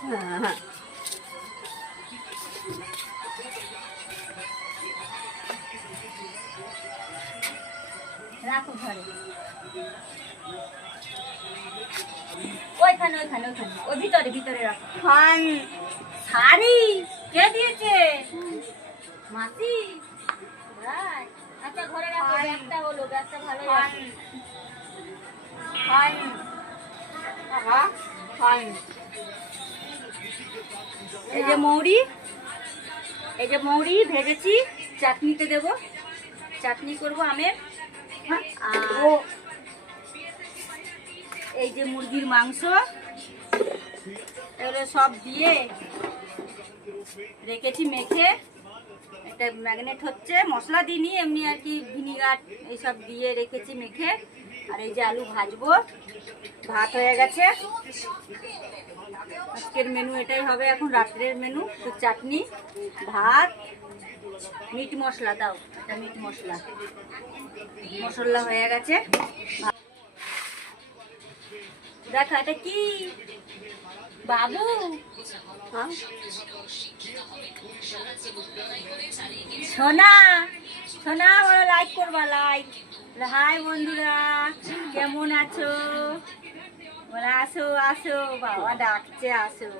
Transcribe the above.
হ্যাঁ, রাখো ঘরে। ওইখানে ওইখানে ওইখানে ওই ভিতরে ভিতরে রাখো। শাড়ি কে দিয়েছে? মাসি। তাই? আচ্ছা ঘরে রাখো, ব্যাগটা হলো, ব্যাগটা ভালো আছে। এই যে মৌরি, এই যে মৌরি ভেজেছি, চাটনিতে দেব, চাটনি করবো আমের। আর এই যে মুরগির মাংস, এগুলো সব দিয়ে রেখেছি মেখে। এটা ম্যাগনেট হচ্ছে, মশলা দিইনি, এমনি আর কি ভিনিগার এইসব দিয়ে রেখেছি মেখে। আর এই যে আলু ভাজবো, ভাত হয়ে গেছে। আজকের মেনু এটাই হবে, এখন রাত্রের মেনু। তো চাটনি, ভাত, মিট মশলা দাও, এটা মিট মশলা, মশলা হয়ে গেছে। দেখো এটা কি বাবু? হ্যাঁ সোনা, সোনা বলো, লাইক করবা, লাইক। হাই বন্ধুরা, কেমন আছো? বলে আসো আসো, বাবা ডাকছে আসো।